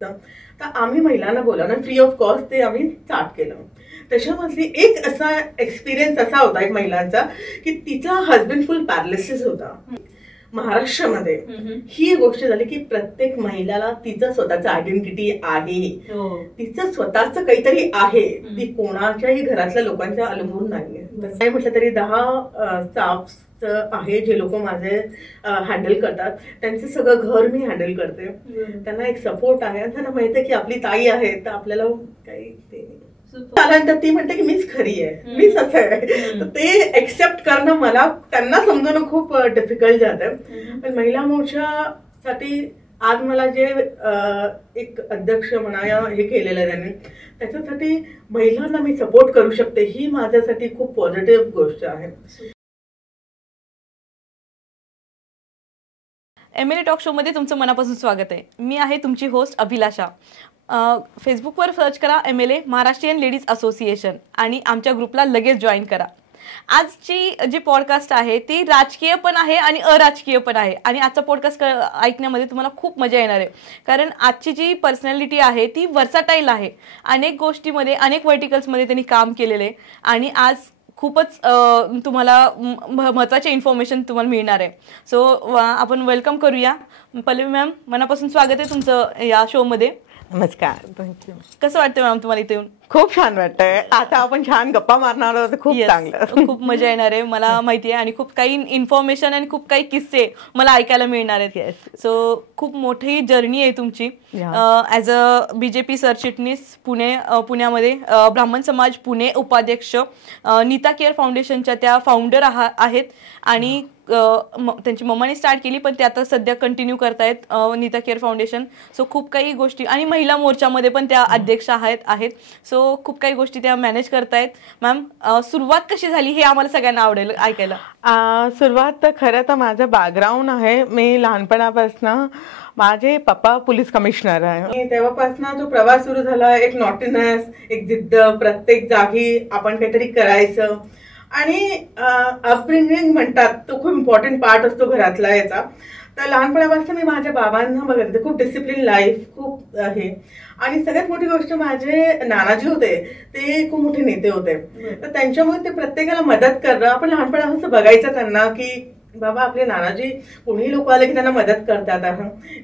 तर आम्ही महिलांना बोलावलं फ्री ऑफ कॉस्ट ते आम्ही स्टार्ट केलं. त्याच्यामधली एक असा एक्सपिरियन्स असा होता एक महिलांचा की तिचा हजबंड फुल पॅरालिसिस होता महाराष्ट्रामध्ये. ही गोष्ट झाली की प्रत्येक महिलाला तिचं स्वतःचं आयडेंटिटी आहे, तिचं स्वतःच काहीतरी आहे, ती कोणाच्याही घरातल्या लोकांच्या अवलंबून नाहीये. काय म्हटलं तरी 10 स्टाफ आहे जे लोक माझे हँडल करतात. त्यांचं सगळं घर मी हँडल करते. त्यांना एक सपोर्ट आहे आणि त्यांना माहिती आहे की आपली ताई आहे तर आपल्याला काही ते त्यानंतर ती म्हणते की मीच खरी आहे, मीच असं आहे. तर ते एक्सेप्ट करणं मला त्यांना समजणं खूप डिफिकल्ट जातं. पण महिला मोर्चासाठी आज मला जे एक अध्यक्ष म्हणा या हे केलेलं आहे त्यांनी, त्याच्यासाठी महिलांना मी सपोर्ट करू शकते ही माझ्यासाठी खूप पॉझिटिव्ह गोष्ट आहे. MLA टॉक शो मध्ये तुमचं मनापासून स्वागत आहे. मी आहे तुमची होस्ट अभिलाषा. फेसबुकवर सर्च करा MLA महाराष्ट्रीयन लेडीज असोसिएशन आणि आमच्या ग्रुपला लगेच जॉईन करा. आजची जी पॉडकास्ट आहे ती राजकीय पण आहे आणि अराजकीय पण आहे आणि आजचा पॉडकास्ट ऐकण्यामध्ये तुम्हाला खूप मजा येणार आहे. कारण आजची जी पर्सनॅलिटी आहे ती वर्साटाईल आहे. अनेक गोष्टीमध्ये अनेक व्हर्टिकल्समध्ये त्यांनी काम केलेलं आहे आणि आज खूपच तुम्हाला महत्त्वाचे इन्फॉर्मेशन तुम्हाला मिळणार आहे. सो आपण वेलकम करूया. पल्लवी मॅम, मनापासून स्वागत आहे तुमचं या शोमध्ये. नमस्कार. थँक्यू. कसं वाटतं मॅम तुम्हाला इथे येऊन? खूप छान वाटतंय. आता आपण छान गप्पा मारणार आहोत. खूप चांगलं, खूप मजा येणार आहे मला माहिती आहे आणि खूप काही इन्फॉर्मेशन आणि खूप काही किस्से मला ऐकायला मिळणार आहेत. सो खूप मोठी जर्नी आहे तुमची. ॲज अ BJP सरचिटणीस पुण्यामध्ये, ब्राह्मण समाज पुणे उपाध्यक्ष, नीता केअर फाउंडेशनच्या त्या फाउंडर आहेत आणि त्यांची मम्माने स्टार्ट केली पण ते आता सध्या कंटिन्यू करतायत नीता केअर फाउंडेशन. सो खूप काही गोष्टी आणि महिला मोर्चामध्ये पण त्या अध्यक्ष आहेत. सो खूप काही गोष्टी त्या मॅनेज करतायत. मॅम, सुरुवात कशी झाली हे आम्हाला सगळ्यांना आवडेल ऐकायला. सुरुवात तर खरं तर माझं बॅकग्राऊंड आहे. मी लहानपणापासून माझे पप्पा पोलीस कमिशनर आहे. तेव्हापासून जो प्रवास सुरू झाला, एक नॉटीनेस, एक जिद्द, प्रत्येक जागी आपण काहीतरी करायचं आणि अपब्रिंगिंग म्हणतात तो खूप इम्पॉर्टंट पार्ट असतो घरातला याचा. तर लहानपणापासून मी माझ्या बाबांना बघितलं, खूप डिसिप्लिन लाईफ खूप आहे. आणि सगळ्यात मोठी गोष्ट माझे नानाजी होते, ते खूप मोठे नेते होते. तर त्यांच्यामुळे ते प्रत्येकाला मदत करणं, आपण लहानपणापासून बघायचं त्यांना की बाबा आपले नानाजी कोणी लोक आले की त्यांना मदत करतात.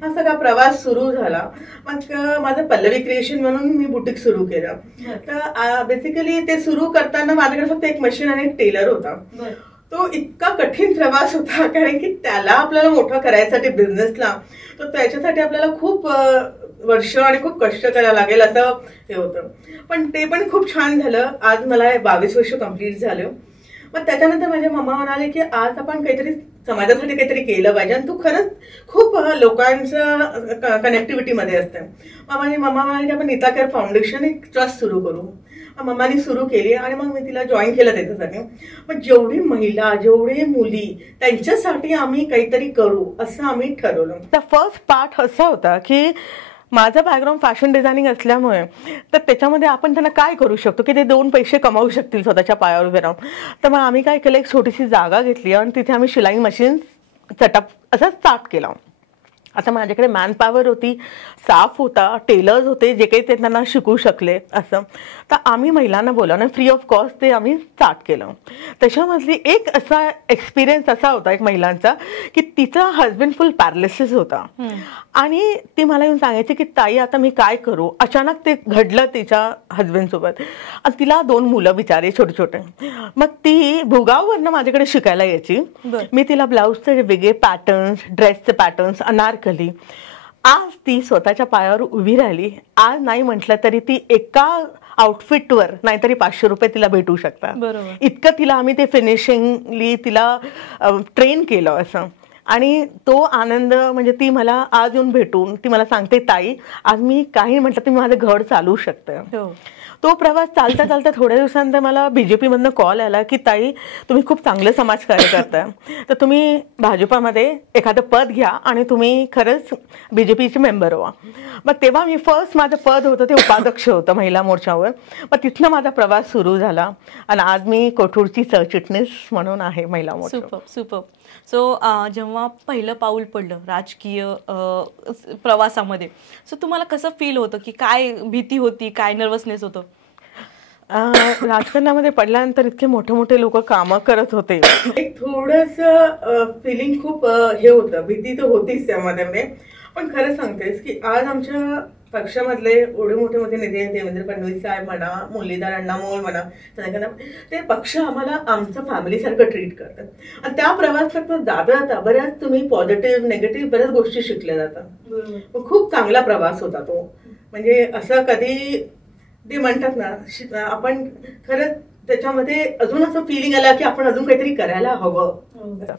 हा सगळा प्रवास सुरू झाला. मग माझं पल्लवी क्रिएशन म्हणून मी बुटीक सुरू केलं. तर बेसिकली ते सुरू करताना माझ्याकडे फक्त एक मशीन आणि एक टेलर होता. तो इतका कठीण प्रवास होता कारण की त्याला आपल्याला मोठा करायसाठी बिझनेसला, तर त्याच्यासाठी आपल्याला खूप वर्ष आणि खूप कष्ट करायला लागेल असं हे होतं. पण ते पण खूप छान झालं. आज मला 22 वर्ष कंप्लीट झालं. मग त्याच्यानंतर माझ्या मम्मा म्हणाले की आज आपण काहीतरी समाजासाठी काहीतरी केलं पाहिजे आणि तू खरंच खूप लोकांचं कनेक्टिव्हिटीमध्ये असते. मग माझी मम्मा म्हणाली की आपण नीता केअर फाउंडेशन एक ट्रस्ट सुरू करू. मम्मानी सुरू केली आणि मग मी तिला जॉईन केलं त्याच्यासाठी. मग जेवढी महिला, जेवढी मुली, त्यांच्यासाठी आम्ही काहीतरी करू असं आम्ही ठरवलं. तर फर्स्ट पार्ट असा होता की माझं बॅकग्राऊंड फॅशन डिझायनिंग असल्यामुळे तर त्याच्यामध्ये आपण त्यांना काय करू शकतो की ते 2 पैसे कमावू शकतील स्वतःच्या पायावर उभे राहून. तर मग आम्ही काय केलं, एक छोटीशी जागा घेतली आणि तिथे आम्ही शिलाई मशीन सेटअप असं स्टार्ट केला. आता माझ्याकडे मॅनपॉवर होती, स्टाफ होता, टेलर्स होते जे काही ते त्यांना शिकू शकले असं. तर आम्ही महिलांना बोलावलं फ्री ऑफ कॉस्ट ते आम्ही स्टार्ट केलं. त्याच्यामधली एक असा एक्सपिरियन्स असा होता एक महिलांचा की तिचा हजबंड फुल पॅरालिसिस होता आणि ती मला येऊन सांगायची की ताई आता मी काय करू. अचानक ते घडलं तिच्या हजबंडसोबत आणि तिला 2 मुलं बिचारे छोटे छोटे. मग ती भुगाववरनं माझ्याकडे शिकायला यायची. मी तिला ब्लाऊजचे वेगळे पॅटर्न्स, ड्रेसचे पॅटर्न्स, अनारकली. आज ती स्वतःच्या पायावर उभी राहिली. आज नाही म्हटलं तरी ती एका आउटफिटवर नाहीतरी 500 रुपये तिला भेटू शकतात. इतकं तिला आम्ही ते फिनिशिंगली तिला ट्रेन केलं असं. आणि तो आनंद म्हणजे ती मला आज येऊन भेटून ती मला सांगते ताई आज मी काही म्हटलं तुम्ही माझं घर चालवू शकते. तो प्रवास चालता चालता थोड्या दिवसांनंतर मला BJP मधनं कॉल आला की ताई तुम्ही खूप चांगलं समाजकार्य करताय, तर तुम्ही भाजपामध्ये एखादं पद घ्या आणि तुम्ही खरंच BJPचे मेंबर व्हा. मग तेव्हा मी फर्स्ट माझं पद होतं ते उपाध्यक्ष होतं महिला मोर्चावर. मग तिथनं माझा प्रवास सुरू झाला आणि आज मी कोथरूडची सरचिटणीस म्हणून आहे महिला मोर्चा. सुपर. सो जेव्हा पहिलं पाऊल पडलं राजकीय प्रवासामध्ये, सो तुम्हाला कसं फील होतं, की काय भीती होती, काय नर्वसनेस होतं? राजकारणामध्ये पडल्यानंतर इतके मोठे मोठे लोक कामं करत होते, एक थोडस फिलिंग खूप हे होतं, भीती तर होतीच त्यामध्ये. पण खरं सांगतेस की आज आमच्या पक्षामधले एवढे मोठे मोठे नेते, देवेंद्र फडणवीस साहेब म्हणा, मुरलीधर अण्णा मोहोळ म्हणा, ते पक्ष आम्हाला आमचं फॅमिलीसारखं ट्रीट करतात. आणि त्या प्रवासात जाता बऱ्याच तुम्ही पॉझिटिव्ह निगेटिव्ह बऱ्याच गोष्टी शिकल्या जातात. खूप चांगला प्रवास होता तो. म्हणजे असं कधी ते म्हणतात ना, आपण खरंच त्याच्यामध्ये अजून असं फिलिंग आलं की आपण अजून काहीतरी करायला हवं.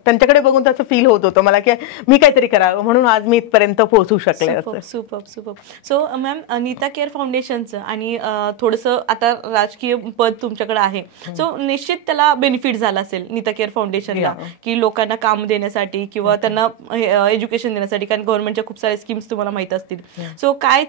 त्यांच्याकडे बघून तसं फील होत होतं मला की मी काहीतरी करावं, म्हणून आज मी इथपर्यंत पोहोचू शकले. Super. So ma'am, Nita care फाउंडेशनचं आणि थोडंसं आता राजकीय पद तुमच्याकडे आहे, सो निश्चित त्याला बेनिफिट झाला असेल नीता केअर फाउंडेशनला, की लोकांना काम देण्यासाठी किंवा त्यांना एज्युकेशन देण्यासाठी, कारण गव्हर्नमेंटच्या खूप सारे स्कीम्स तुम्हाला माहित असतील. सो काय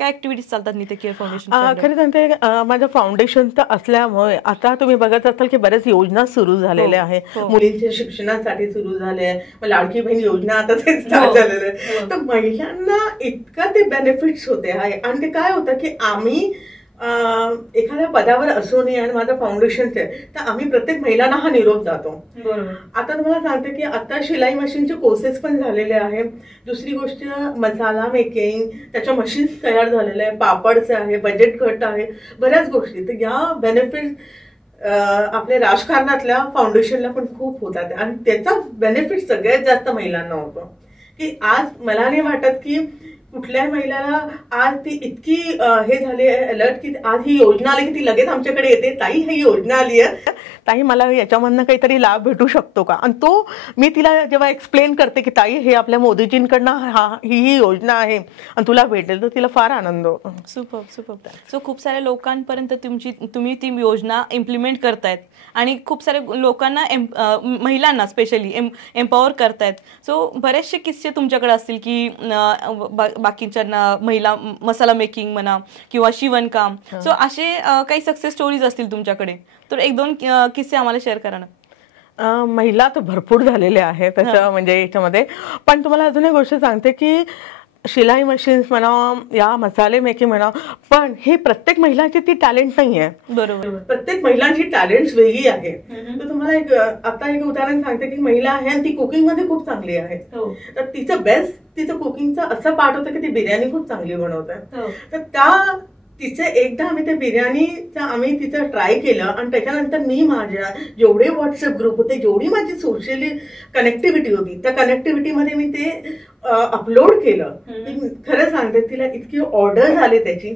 ऍक्टिव्हिटीज चालतात नीता केअर फाउंडेशन? खरं सांगते, माझं फाउंडेशन तर असल्यामुळे आता तुम्ही बघत असाल की बऱ्याच योजना सुरू झालेल्या आहेत. मुलींच्या शिक्षणासाठी सुरू झाले, लाडकी बहीण योजना आता ते स्टार्ट झालेलं आहे. तर महिलांना इतका ते बेनिफिट्स होते आहे. आणि ते काय होतं की आम्ही एखाद्या पदावर असू नये आणि माझं फाउंडेशन आहे, तर आम्ही प्रत्येक महिलांना हा निरोप जातो. आता तुम्हाला सांगते की आता शिलाई मशीनचे कोर्सेस पण झालेले आहे. दुसरी गोष्ट मसाला मेकिंग, त्याच्या मशीन्स तयार झालेल्या आहे, पापडचे आहे, बजेट गट आहे, बऱ्याच गोष्टी. तर या बेनिफिट आपल्या राजकारणातल्या फाउंडेशनला पण खूप होतात. आणि त्याचा बेनिफिट सगळ्यात जास्त महिलांना होतो. की आज मला नाही वाटत की कुठल्याही महिलाला आज ती इतकी हे झाली आहे अलर्ट की आज ही योजना आली की ती लगेच आमच्याकडे येते, ताई ही योजना आली आहे, ताई मला याच्यामधनं काहीतरी लाभ भेटू शकतो का. आणि तो मी तिला जेव्हा एक्सप्लेन करते की ताई हे आपल्या मोदीजींकडनं ही योजना आहे आणि तुला भेटेल, तर तिला फार आनंद होतो. सुपर. सो खूप साऱ्या लोकांपर्यंत तुम्ही ती योजना इम्प्लिमेंट करतायत आणि खूप साऱ्या लोकांना महिलांना स्पेशली एम्पॉवर करतायत. सो बरेचसे किस्से तुमच्याकडे असतील की बाकीच्यांना महिला मसाला मेकिंग म्हणा किंवा शिवणकाम, सो असे काही सक्सेस स्टोरीज असतील तुमच्याकडे, तर एक दोन किस्से आम्हाला शेअर करा ना. महिला तर भरपूर झालेल्या आहेत त्याच्या म्हणजे याच्यामध्ये. पण तुम्हाला अजून एक गोष्ट सांगते की शिलाई मशीन्स म्हणा या मसाले मेकिंग म्हणा, पण हे प्रत्येक महिलाची ती टॅलेंट नाही आहे. बरोबर, प्रत्येक महिलांची टॅलेंट्स वेगळी आहे. तर तुम्हाला आता एक उदाहरण सांगते की महिला आहे आणि ती कुकिंग मध्ये खूप चांगली आहे. तर तिचं कुकिंगचं असं पार्ट होतं की ती बिर्याणी खूप चांगली बनवते. तर तिचं एकदा आम्ही त्या बिर्याणीचं आम्ही तिचं ट्राय केलं आणि त्याच्यानंतर मी माझ्या जेवढे व्हॉट्सअप ग्रुप होते, जेवढी माझी सोशली कनेक्टिव्हिटी होती, त्या कनेक्टिव्हिटीमध्ये मी ते अपलोड केलं. खरं सांगते तिला इतकी ऑर्डर झाली त्याची.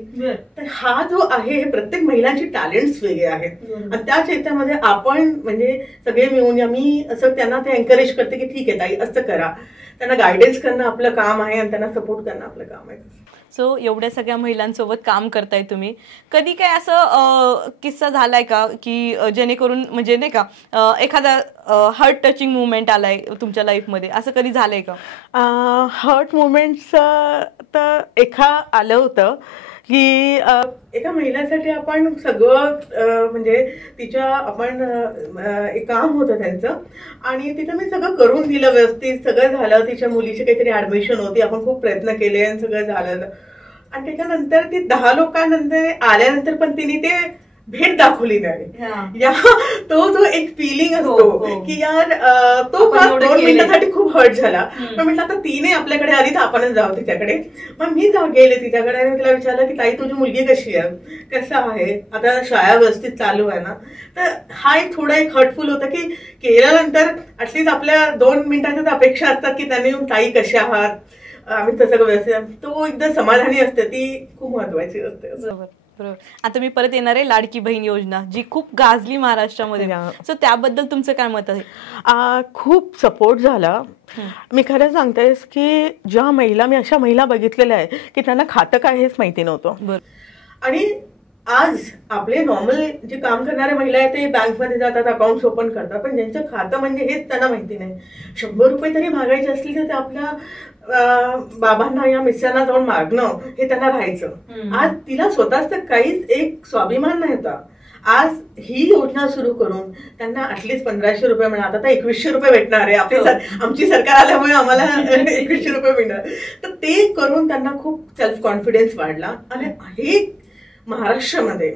तर हा जो आहे प्रत्येक महिलांची टॅलेंट्स वेगळे आहेत आणि त्याच याच्यामध्ये आपण म्हणजे सगळे मिळून मी असं त्यांना ते एनकरेज करते की ठीक आहे ताई असं करा. त्यांना गायडन्स करणं आपलं काम आहे आणि त्यांना सपोर्ट करणं आपलं काम आहे. सो एवढ्या सगळ्या महिलांसोबत काम करताय तुम्ही, कधी काय असं किस्सा झालाय का की जेणेकरून म्हणजे नाही का एखादा हार्ट टचिंग मुवमेंट आलाय तुमच्या लाईफमध्ये, असं कधी झालंय का? हार्ट मुवमेंट्स तर आलं होतं की एका महिलासाठी आपण सगळं म्हणजे तिच्या आपण एक काम होतं त्यांचं आणि तिथं मी सगळं करून दिलं, व्यवस्थित सगळं झालं. तिच्या मुलीची काहीतरी ऍडमिशन होती, आपण खूप प्रयत्न केले आणि सगळं झालं. आणि त्याच्यानंतर ती 10 लोकांनंतर आल्यानंतर पण तिने ते भेट दाखवली नाही. तो जो एक फिलिंग असतो की यार तो 2 मिनिटासाठी खूप हर्ट झाला. पण म्हटलं आता तिने आपल्याकडे आली तर आपणच जाऊ तिच्याकडे. मग मी गेले तिच्याकडे आणि तिला विचारलं की ताई तुझी मुलगी कशी आहे, कसं आहे, आता शाळा व्यवस्थित चालू आहे ना. तर हा एक थोडा एक हर्टफुल होता की केल्यानंतर ऍटलीस्ट आपल्या 2 मिनिटाच्याच अपेक्षा असतात की त्यांनी ताई कशा आहात, आम्ही तसं व्यवस्थित, तो एकदम समाधानी असते, ती खूप महत्वाची असते. बरोबर. आता मी परत येणार आहे लाडकी बहीण योजना जी खूप गाजली महाराष्ट्रामध्ये, सो त्याबद्दल तुमचं काय मत आहे? खूप सपोर्ट झाला. मी खरं सांगतेस की ज्या महिला मी अशा महिला बघितलेल्या आहे की त्यांना खातं काय हेच माहिती नव्हतं. आणि आज आपले नॉर्मल जे काम करणारे महिला आहेत ते बँकमध्ये जातात, अकाउंट ओपन करतात, पण ज्यांचं खातं म्हणजे हेच त्यांना माहिती नाही. 100 रुपये तरी मागायचे असतील तर ते आपल्या बाबांना या मिस्टरांना जाऊन मागणं हे त्यांना राहायचं. आज तिला स्वतःच तर काहीच एक स्वाभिमान नाही होता. आज ही योजना सुरू करून त्यांना ऍटलीस्ट 1500 रुपये मिळणार, आता 2100 रुपये भेटणार आहे. आमची सरकार आल्यामुळे आम्हाला 2100 रुपये मिळणार. तर ते करून त्यांना खूप सेल्फ कॉन्फिडन्स वाढला. आणि हे महाराष्ट्रामध्ये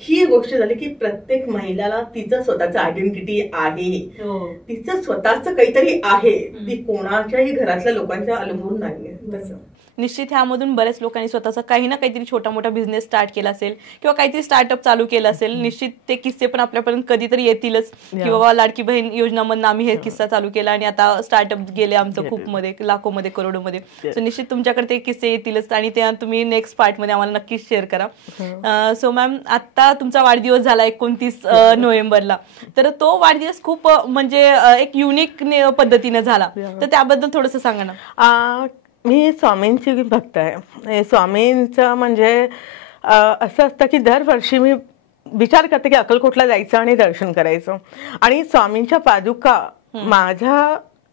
ही गोष्ट झाली की प्रत्येक महिलाला तिचं स्वतःचं आयडेंटिटी आहे, तिचं स्वतःच काहीतरी आहे, ती कोणाच्याही घरातल्या लोकांच्या अवलंबून नाहीये. तसं निश्चित ह्यामधून बऱ्याच लोकांनी स्वतःचा काही ना काहीतरी छोटा मोठा बिझनेस स्टार्ट केला असेल किंवा काहीतरी स्टार्टअप चालू केलं असेल. निश्चित ते किस्से पण आपल्यापर्यंत कधीतरी येतीलच की बाबा लाडकी बहीण योजनामधून आम्ही हे किस्सा चालू केला आणि आता स्टार्टअप गेले आमचं खूप मध्ये, लाखोमध्ये, करोडोमध्ये. सो निश्चित तुमच्याकडे ते किस्से येतीलच आणि ते तुम्ही नेक्स्ट पार्टमध्ये आम्हाला नक्कीच शेअर करा. सो मॅम, आता तुमचा वाढदिवस झाला 29 नोव्हेंबरला, तर तो वाढदिवस खूप म्हणजे एक युनिक पद्धतीने झाला, तर त्याबद्दल थोडंसं सांगा ना. मी स्वामींची भक्त आहे. स्वामींचं म्हणजे असं असतं की दरवर्षी मी विचार करते की अक्कलकोटला जायचं आणि दर्शन करायचं, आणि स्वामींच्या पादुका माझ्या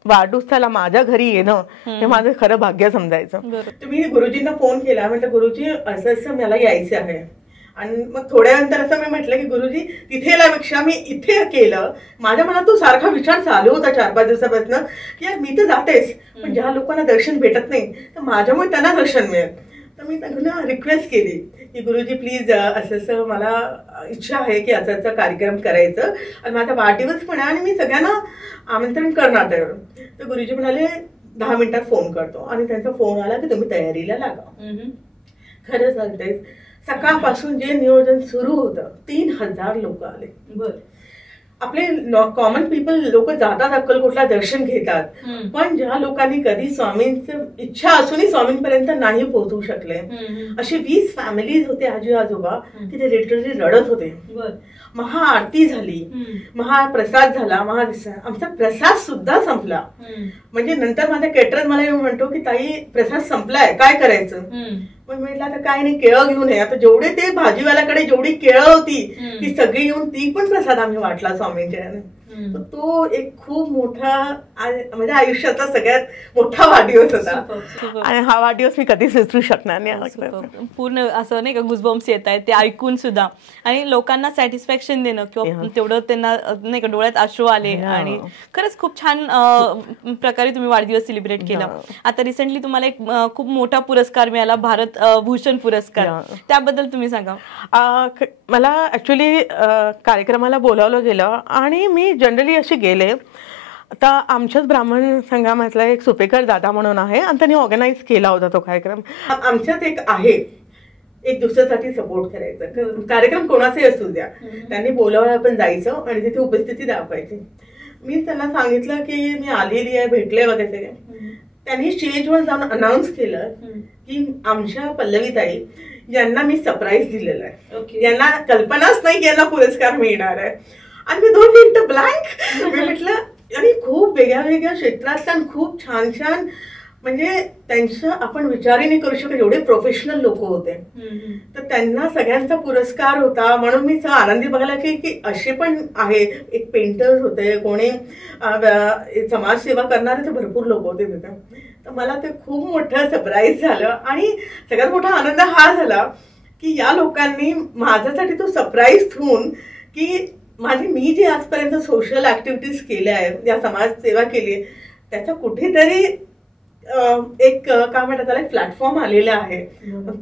वाढदिवसाला माझ्या घरी येणं हे माझं खरं भाग्य समजायचं. तुम्ही गुरुजींना फोन केला, म्हटलं गुरुजी असं असं मला यायचं आहे. आणि मग थोड्यानंतर असं मी म्हटलं की गुरुजी तिथे येण्यापेक्षा मी इथे केलं. माझ्या मनात तो सारखा विचार चालू होता 4-5 दिवसापासून की यार मी तर जातेच, पण ज्या लोकांना दर्शन भेटत नाही तर माझ्यामुळे त्यांना दर्शन मिळेल. तर मी त्यांना रिक्वेस्ट केली की गुरुजी प्लीज असं असं मला इच्छा आहे की असं कार्यक्रम करायचं आणि माझा वाढदिवस पण आहे आणि मी सगळ्यांना आमंत्रण करणार आहे. तर गुरुजी म्हणाले 10 मिनिटात फोन करतो, आणि त्यांचा फोन आला की तुम्ही तयारीला लागा. खरं सांगते, सकाळपासून जे नियोजन सुरू होतं 3000 लोक आले. आपले कॉमन पीपल लोक जातात अक्कलकोटला, दर्शन घेतात, पण ज्या लोकांनी कधी स्वामींचं इच्छा असूनही स्वामींपर्यंत नाही पोहोचू शकले असे 20 फॅमिलीज होते, आजी आजोबा, की ते लिटरली रडत होते. महाआरती झाली, महाप्रसाद झाला, आमचा प्रसाद सुद्धा संपला. म्हणजे नंतर माझा केटरर मला येऊन म्हणतो की ताई प्रसाद संपलाय, काय करायचं. पण म्हटलं आता काय नाही, केळं घेऊन ये. आता जेवढे ते भाजीवाल्याकडे जेवढी केळं होती ती सगळी येऊन ती पण प्रसाद आम्ही वाटला स्वामींच्या. तो एक खूप मोठा म्हणजे आयुष्याचा सगळ्यात मोठा वाढदिवस होता, आणि हा वाढदिवस मी कधीच विसरू शकणार नाही. पूर्ण असं नाही का गुजबम्स येत आहेत ते ऐकून सुद्धा, आणि लोकांना सॅटिस्फॅक्शन देणं किंवा तेवढं त्यांना नाही का डोळ्यात अश्रू आले, आणि खरंच खूप छान प्रकारे तुम्ही वाढदिवस सेलिब्रेट केला. आता रिसेंटली तुम्हाला एक खूप मोठा पुरस्कार मिळाला, भारत भूषण पुरस्कार, त्याबद्दल तुम्ही सांगा. मला ऍक्च्युली कार्यक्रमाला बोलावलं गेलं आणि मी जनरली अशी गेले. आता आमच्याच ब्राह्मण संघामधला एक सुपेकर दादा म्हणून आहे, आणि त्यांनी ऑर्गनाईज केला होता तो कार्यक्रम. आमच्यात एक आहे, एक दुसऱ्यासाठी सपोर्ट करायचं, कार्यक्रम कोणाचाही असू द्या, त्यांनी बोलावलं आपण जायचं आणि तिथे उपस्थिती दाखवायची. मी त्यांना सांगितलं की मी आलेली आहे, भेटले वगैरे. त्यांनी स्टेजवर जाऊन अनाऊन्स केलं की आमच्या पल्लवीताई यांना मी सरप्राईज दिलेला आहे, यांना कल्पनाच नाही की यांना पुरस्कार मिळणार आहे. आणि मी 2 मिनिटं ब्लँक. मी म्हटलं, आणि खूप वेगळ्या वेगळ्या क्षेत्रातल्या खूप छान छान, म्हणजे त्यांचं आपण विचारही नाही करू शकत एवढे प्रोफेशनल लोक होते. तर त्यांना सगळ्यांचा पुरस्कार होता, म्हणून मी आनंदी बघायला की असे पण आहे. एक पेंटर्स होते, कोणी समाजसेवा करणारे तर भरपूर लोक होते तिथे. तर मला ते खूप मोठं सरप्राईज झालं, आणि सगळ्यात मोठा आनंद हा झाला की या लोकांनी माझ्यासाठी तो सरप्राईज होऊन की मी जे आजपर्यंत सोशल ऍक्टिव्हिटीज केल्या आहेत, या समाजसेवा केली, त्याचा कुठेतरी एक काय म्हणतात त्याला प्लॅटफॉर्म आलेला आहे.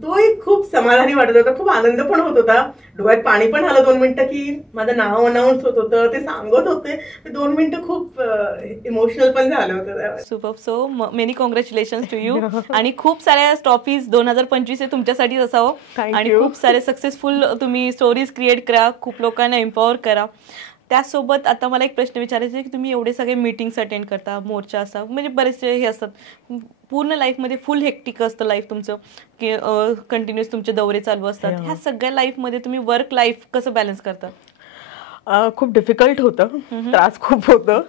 तो एक खूप समाधानी वाटत होता, खूप आनंद पण होत होता. डोळ्यात पाणी पण आलं 2 मिनिटं की माझं नाव अनाऊन्स होत होतं, ते सांगत होते. 2 मिनिटं खूप इमोशनल पण झालं होतं. Super. So many congratulation to you, आणि खूप साऱ्या ट्रॉफीज 2025 हे तुमच्यासाठीच असावं, आणि खूप सारे सक्सेसफुल तुम्ही स्टोरीज क्रिएट करा, खूप लोकांना एम्पॉवर करा. त्यासोबत आता मला एक प्रश्न विचारायचा आहे की तुम्ही एवढे सगळे मीटिंग्स अटेंड करता, मोर्चा असतात, म्हणजे बरेचसे हे असतात, पूर्ण लाईफमध्ये फुल हेक्टिक असतं लाईफ तुमचं, की कंटिन्युअस तुमचे दौरे चालू असतात. ह्या सगळ्या लाईफमध्ये तुम्ही वर्क लाईफ कसं बॅलन्स करता? खूप डिफिकल्ट होतं, त्रास खूप होतं.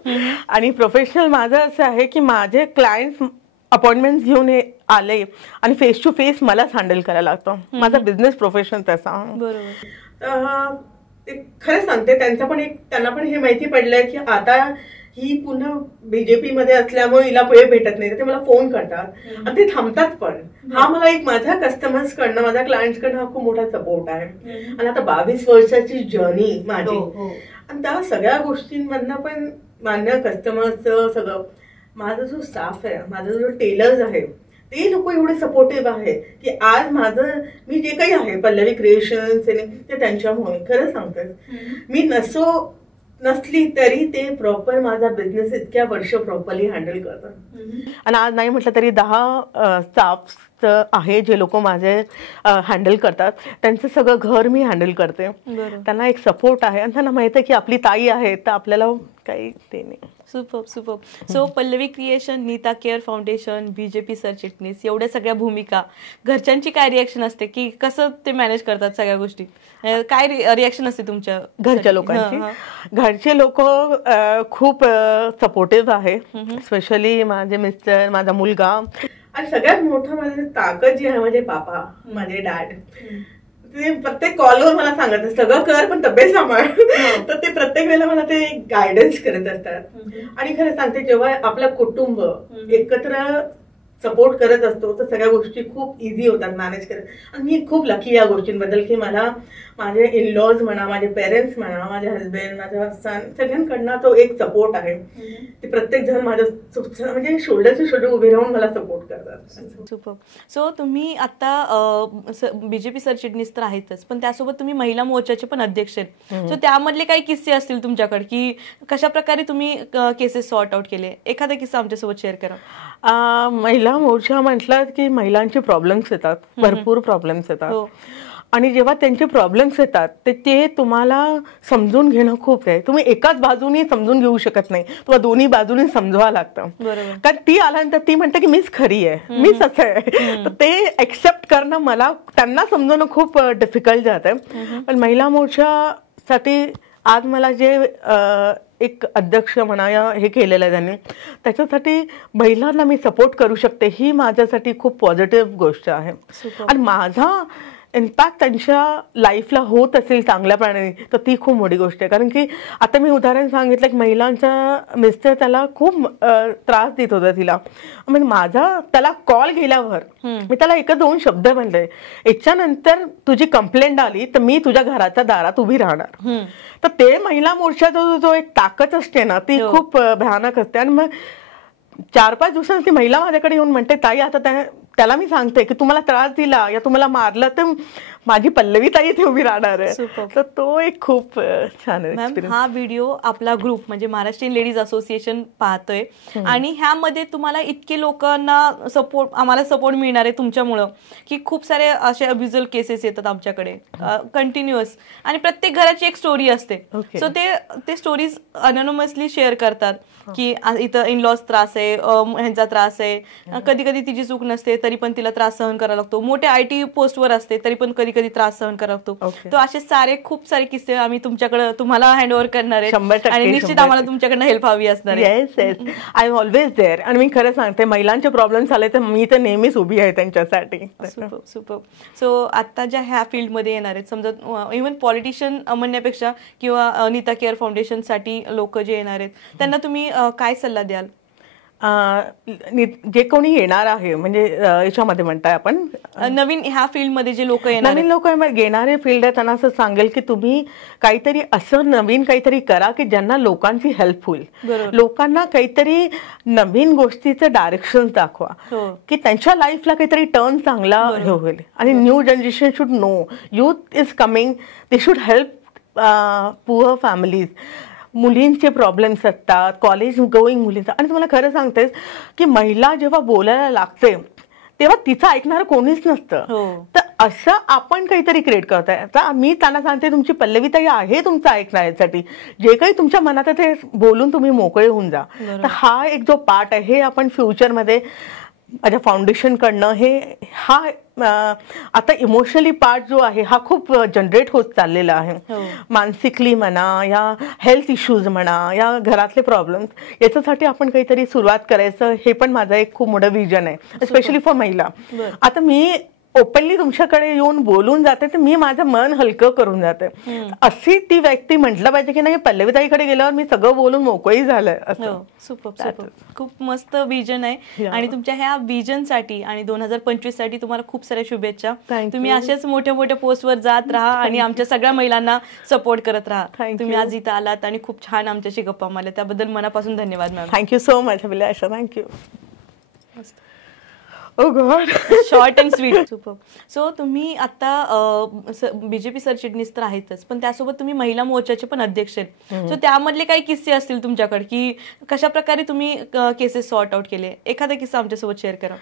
आणि प्रोफेशनल माझं असं आहे की माझे क्लायंट्स अपॉइंटमेंट घेऊन आले आणि फेस टू फेस मलाच हँडल करायला लागतं. माझा बिझनेस प्रोफेशन तसा. बरोबर. ते खरं सांगते, त्यांना पण हे माहिती पडलंय की आता ही पुन्हा बीजेपी मध्ये असल्यामुळे हिला वेळ भेटत नाही, ते मला फोन करतात आणि ते थांबतात पण. हा मला एक माझ्या कस्टमर्स कडनं, माझ्या क्लायंट्स कडनं हा खूप मोठा सपोर्ट आहे. आणि आता 22 वर्षाची जर्नी माझी, आणि त्या सगळ्या गोष्टींमधनं पण माझ्या कस्टमर्सचं सगळं, माझा जो स्टाफ आहे, माझा जो टेलर्स आहे, ते लोक एवढे सपोर्टिव्ह आहे की आज माझं मी जे काही आहे पल्लवी क्रिएशन्स ते त्यांच्यामुळे. खरं सांगते, मी नसली तरी ते प्रॉपर माझा बिझनेस इतक्या वर्ष प्रॉपरली हँडल करतात. आणि आज नाही म्हटलं तरी 10 स्टाफ आहे जे लोक माझे हँडल करतात. त्यांचं सगळं घर मी हँडल करते. त्यांना एक सपोर्ट आहे आणि त्यांना माहिती आहे की आपली ताई आहे तर आपल्याला काही ते नाही. Super super. So Pallavi creation, Neeta care foundation, BJP सरचिटणीस, एवढ्या सगळ्या भूमिका, घरच्यांची काय रिॲक्शन असते की कसं ते मॅनेज करतात सगळ्या गोष्टी? काय रिॲक्शन असते तुमच्या घरच्या लोकांची? घरचे लोक खूप सपोर्टिव्ह आहे, स्पेशली माझे मिस्टर, माझा मुलगा. आणि सगळ्यात मोठं माझी ताकद जी आहे माझे पापा, माझे डॅड. ते प्रत्येक कॉलवर मला सांगत सगळं कर पण तब्येत सांभाळ. तर ते प्रत्येक वेळेला मला ते गायडन्स करत असतात. आणि खरं सांगते, जेव्हा आपलं कुटुंब एकत्र सपोर्ट करत असतो तर सगळ्या गोष्टी खूप इझी होतात मॅनेज करत. आणि मी खूप लकी या गोष्टींबद्दल की मला माझे इनलॉज म्हणा, माझे पेरेंट्स म्हणा, माझे हजबंड, माझा सन, सगळ्यांकडनं तो एक सपोर्ट आहे. ते प्रत्येक जण माझ्या म्हणजे शोल्डर टू शोल्डर उभे राहून मला सपोर्ट करतात. सुपर. सो तुम्ही आता बीजेपी सरचिटणीस तर आहेतच, पण त्यासोबत तुम्ही महिला मोर्चाचे पण अध्यक्ष आहेत. सो त्यामधले काही किस्से असतील तुमच्याकडे की कशा प्रकारे तुम्ही केसेस सॉर्ट आउट केले? एखादा किस्सा आमच्यासोबत शेअर करा. महिला मोर्चा म्हटलं की महिलांचे प्रॉब्लेम्स येतात, भरपूर प्रॉब्लेम्स येतात. आणि जेव्हा त्यांचे प्रॉब्लेम्स येतात ते तुम्हाला समजून घेणं खूप आहे. तुम्ही एकाच बाजूने समजून घेऊ शकत नाही, तुम्हाला दोन्ही बाजूने समजवावं लागतं. कारण ती आल्यानंतर ती म्हणते की मीच खरी आहे, मीच असं आहे. तर ते एक्सेप्ट करणं मला त्यांना समजवणं खूप डिफिकल्ट जातं. पण महिला मोर्चासाठी आज मला जे एक अध्यक्ष म्हणा या हे केलेलं आहे त्यांनी, त्याच्यासाठी महिलांना मी सपोर्ट करू शकते, ही माझ्यासाठी खूप पॉझिटिव्ह गोष्ट आहे. आणि माझा इम्पॅक्ट त्यांच्या लाईफला होत असेल चांगल्या प्रमाणे तर ती खूप मोठी गोष्ट आहे. कारण की आता मी उदाहरण सांगितलं की महिलांचा मिस्टर त्याला खूप त्रास देत होता तिला. म्हणजे माझा त्याला कॉल गेल्यावर मी त्याला 1-2 शब्द म्हणले, याच्यानंतर तुझी कंप्लेंट आली तर मी तुझ्या घराच्या दारात उभी राहणार. तर ते महिला मोर्चाचा जो एक ताकद असते ना ती खूप भयानक असते. आणि मग 4-5 दिवसांनी ती महिला माझ्याकडे येऊन म्हणते, ताई आता त्याला मी सांगते की तुम्हाला त्रास दिला या तुम्हाला मारलं तर माझी पल्लवी ताई इथे उभी राहणार आहे. तर तो एक खूप छान आहे. हा व्हिडिओ आपला ग्रुप म्हणजे महाराष्ट्रीयन लेडीज असोसिएशन पाहतोय आणि ह्यामध्ये तुम्हाला इतके लोकांना आम्हाला सपोर्ट मिळणार आहे तुमच्यामुळं की खूप सारे असे अब्युजल केसेस येतात आमच्याकडे कंटिन्युअस. आणि प्रत्येक घराची एक स्टोरी असते. सो ते स्टोरीज अनोनमसली शेअर करतात की इथं इनलॉज त्रास आहे, ह्यांचा त्रास आहे, कधी कधी तिची चूक नसते तरी पण तिला त्रास सहन करावा लागतो, मोठ्या IT पोस्टवर असते तरी पण कधी कधी त्रास सहन करावा लागतो. तो असे खूप सारे किस्से आम्ही तुम्हाला हँडओव्हर करणार आहे आणि निश्चित आम्हाला तुमच्याकडनं हेल्प हवी असणार आहे. Yes yes, I am always there. आणि मी खरं सांगते, महिलांचे प्रॉब्लेम्स आले तर मी तर नेहमीच उभी आहे त्यांच्यासाठी. Super super. सो आता ज्या ह्या फील्डमध्ये येणार आहेत, समजा इव्हन पॉलिटिशियन म्हणण्यापेक्षा किंवा नीता केअर फाउंडेशन साठी लोक जे येणार आहेत त्यांना तुम्ही काय सल्ला द्याल? जे कोणी येणार आहे म्हणजे याच्यामध्ये म्हणताय आपण नवीन ह्या फील्डमध्ये जे लोक येणार, नवीन लोक येणारे फील्ड आहे त्यांना असं सांगेल की तुम्ही काहीतरी असं नवीन काहीतरी करा की ज्यांना लोकांची हेल्प होईल. लोकांना काहीतरी नवीन गोष्टीचं डायरेक्शन दाखवा की त्यांच्या लाईफला काहीतरी टर्न चांगला होईल. आणि new generation should know youth is coming, they should help poor families. मुलींचे प्रॉब्लेम्स असतात, कॉलेज गोईंग मुलींचा. आणि तुम्हाला खरं सांगतेस की महिला जेव्हा बोलायला लागते तेव्हा तिचं ऐकणारं कोणीच नसतं. तर असं आपण काहीतरी क्रिएट करताय. आता मी त्यांना सांगते, तुमची पल्लवी ताई आहे तुमचं ऐकण्यासाठी, जे काही तुमच्या मनात आहे ते बोलून तुम्ही मोकळे होऊन जा. तर हा एक जो पार्ट आहे हे आपण फ्युचरमध्ये माझ्या फाउंडेशन कडनं हा आता इमोशनली पार्ट जो आहे हा खूप जनरेट होत चाललेला आहे. मानसिकली म्हणा या हेल्थ इश्यूज म्हणा या घरातले प्रॉब्लेम्स, याच्यासाठी आपण काहीतरी सुरुवात करायचं, हे पण माझं एक खूप मोठं विजन आहे, स्पेशली फॉर महिला. आता मी ओपनली तुमच्याकडे येऊन बोलून जाते तर मी माझं मन हलकं करून जाते. अशी ती व्यक्ती म्हटलं पाहिजे की नाही पल्लवीताईकडे गेल्यावर मी सगळं बोलून मोकळी झालंय असं. सुपर सुपर, खूप मस्त विजन आहे आणि तुमच्या ह्या विजन साठी आणि 2025 साठी तुम्हाला खूप साऱ्या शुभेच्छा. तुम्ही असेच मोठ्या मोठ्या पोस्टवर जात राहा आणि आमच्या सगळ्या महिलांना सपोर्ट करत राहा. तुम्ही आज इथं आलात आणि खूप छान आमच्याशी गप्पा मारल्या त्याबद्दल मनापासून धन्यवाद ma'am. Thank you so much Abhilasha. Thank you. Oh God, short and sweet. Super. So तुम्ही आता बीजेपी सरचिटणीस तर आहेतच, पण त्यासोबत तुम्ही महिला मोर्चाचे पण अध्यक्ष आहेत. सो त्यामधले काही किस्से असतील तुमच्याकडे की कशा प्रकारे तुम्ही केसेस सॉर्ट आउट केले, एखादा किस्सा आमच्यासोबत शेअर करा.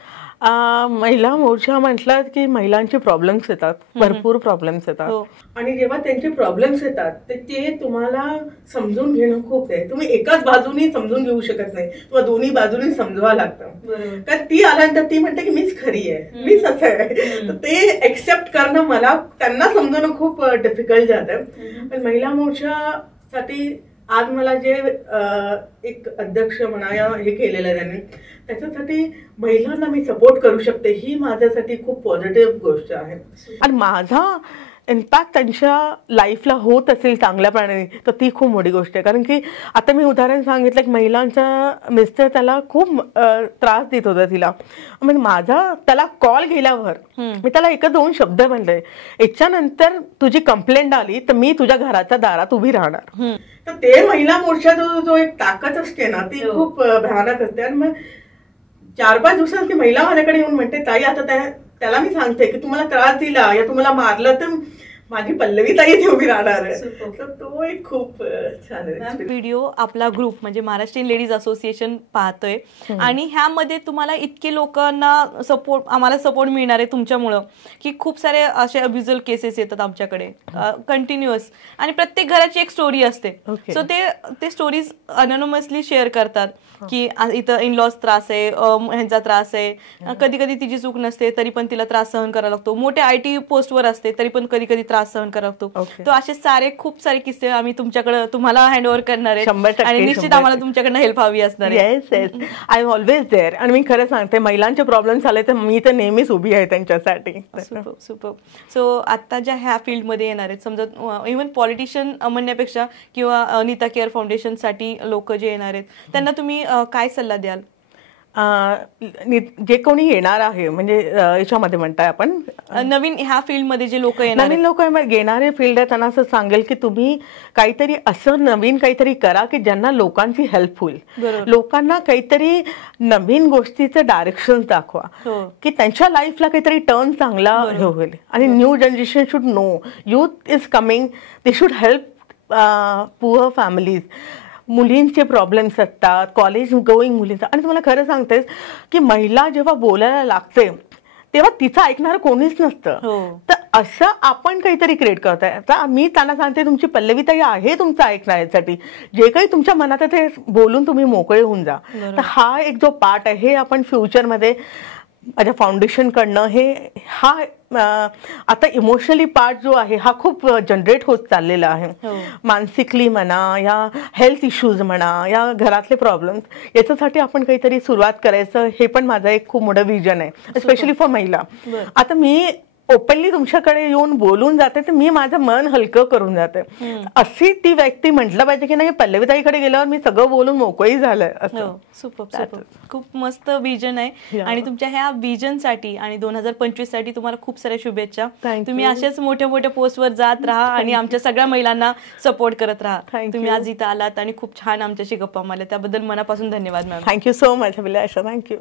महिला मोर्चा म्हटलं की महिलांचे प्रॉब्लेम्स येतात, भरपूर प्रॉब्लेम्स येतात. आणि जेव्हा त्यांचे प्रॉब्लेम्स येतात ते तुम्हाला समजून घेणं खूप आहे. तुम्ही एकाच बाजूनी समजून घेऊ शकत नाही, तुम्हाला दोन्ही बाजूनी समजवा लागतं. कारण ती आल्यानंतर ती म्हणते की मीच खरी आहे, मीच असं आहे, तर ते एक्सेप्ट करणं मला त्यांना समजवणं खूप डिफिकल्ट जातं. पण महिला मोर्चासाठी आज मला जे एक अध्यक्ष म्हणा या हे केलेलं आहे त्यांनी, त्याच्यासाठी महिलांना मी सपोर्ट करू शकते ही माझ्यासाठी खूप पॉझिटिव्ह गोष्ट आहे. आणि माझा इम्पॅक्ट त्यांच्या लाईफला होत असेल चांगल्याप्रमाणे तर ती खूप मोठी गोष्ट आहे. कारण की आता मी उदाहरण सांगितलं की महिलांचा मिस्टर त्याला खूप त्रास देत होता तिला, म्हणजे माझा त्याला कॉल गेल्यावर मी त्याला एकच दोन शब्द म्हणले, याच्यानंतर तुझी कंप्लेंट आली तर मी तुझ्या घराच्या दारात उभी राहणार. तर ते महिला मोर्चाचा जो एक ताकद असते ना ती खूप भयानक असते. आणि मग 4-5 दिवसांत ती महिला माझ्याकडे येऊन म्हणते ताई आता त्याला मी सांगते की तुम्हाला त्रास दिला या तुम्हाला मारलं तर माझी पल्लवीताई इथे उभी राहणार आहे. तर तो एक खूप छान व्हिडिओ आपला ग्रुप म्हणजे महाराष्ट्रीयन लेडीज असोसिएशन पाहतोय आणि ह्यामध्ये तुम्हाला इतके लोकांना सपोर्ट, आम्हाला सपोर्ट मिळणार आहे तुमच्यामुळं की खूप सारे असे अब्युजल केसेस येतात आमच्याकडे कंटिन्युअस आणि प्रत्येक घराची एक स्टोरी असते. सो ते स्टोरीज अनोनमसली शेअर करतात की इथं इनलॉज त्रास आहे, ह्यांचा त्रास आहे, कधी कधी तिची चूक नसते तरी पण तिला त्रास सहन करावा लागतो, मोठे IT पोस्टवर असते तरी पण कधी कधी त्रास सहन करावा लागतो. तो असे खूप सारे किस्से आम्ही तुमच्याकडे तुम्हाला हँड ओव्हर करणार आहे आणि निश्चित आम्हाला तुमच्याकडनं हेल्प हवी असणार आहे. Yes I am always there. आणि मी खरं सांगते महिलांचे प्रॉब्लेम्स आले तर मी तर नेहमीच उभी आहे त्यांच्यासाठी. सुपर. सो आता ज्या ह्या फील्डमध्ये येणार आहेत, समजा इव्हन पॉलिटिशियन म्हणण्यापेक्षा किंवा नीता केअर फाउंडेशन साठी लोक जे येणार आहेत त्यांना तुम्ही काय सल्ला द्याल? जे कोणी येणार आहे म्हणजे याच्यामध्ये म्हणताय आपण नवीन ह्या फील्डमध्ये जे लोक येणार, नवीन लोक येणारे फील्ड आहे त्यांना असं सांगेल की तुम्ही काहीतरी असं नवीन काहीतरी करा की ज्यांना लोकांची हेल्प होईल, लोकांना काहीतरी नवीन गोष्टीचं डायरेक्शन दाखवा की त्यांच्या लाईफला काहीतरी टर्न चांगला होईल. आणि new generation should know youth is coming, they should help poor families. मुलींचे प्रॉब्लेम्स असतात, कॉलेज गोईंग मुलींचा. आणि तुम्हाला खरं सांगतेस की महिला जेव्हा बोलायला लागते तेव्हा तिचं ऐकणारं कोणीच नसतं. तर असं आपण काहीतरी क्रिएट करतोय. आता मी त्यांना सांगते तुमची पल्लवीताई आहे तुमचं ऐकण्यासाठी, जे काही तुमच्या मनात आहे ते बोलून तुम्ही मोकळे होऊन जा. तर हा एक जो पार्ट आहे हे आपण फ्युचरमध्ये माझ्या फाउंडेशन कडनं हा आता इमोशनली पार्ट जो आहे हा खूप जनरेट होत चाललेला आहे. मानसिकली म्हणा या हेल्थ इश्यूज म्हणा या घरातले प्रॉब्लेम्स, याच्यासाठी आपण काहीतरी सुरुवात करायचं हे पण माझं एक खूप मोठं विजन आहे स्पेशली फॉर महिला. आता मी ओपनली तुमच्याकडे येऊन बोलून जाते तर मी माझं मन हलकं करून जाते. अशी ती व्यक्ती म्हटलं पाहिजे की नाही पल्लवीताईकडे गेल्यावर मी सगळं बोलून मोकळी झालंय असं. सुपर. खूप मस्त विजन आहे आणि तुमच्या ह्या विजन साठी आणि 2025 साठी तुम्हाला खूप साऱ्या शुभेच्छा. तुम्ही असेच मोठ्या मोठ्या पोस्टवर जात राहा आणि आमच्या सगळ्या महिलांना सपोर्ट करत राहा. तुम्ही आज इथं आलात आणि खूप छान आमच्याशी गप्पा मारल्या त्याबद्दल मनापासून धन्यवाद ma'am. Thank you so much Abhilasha. Thank you.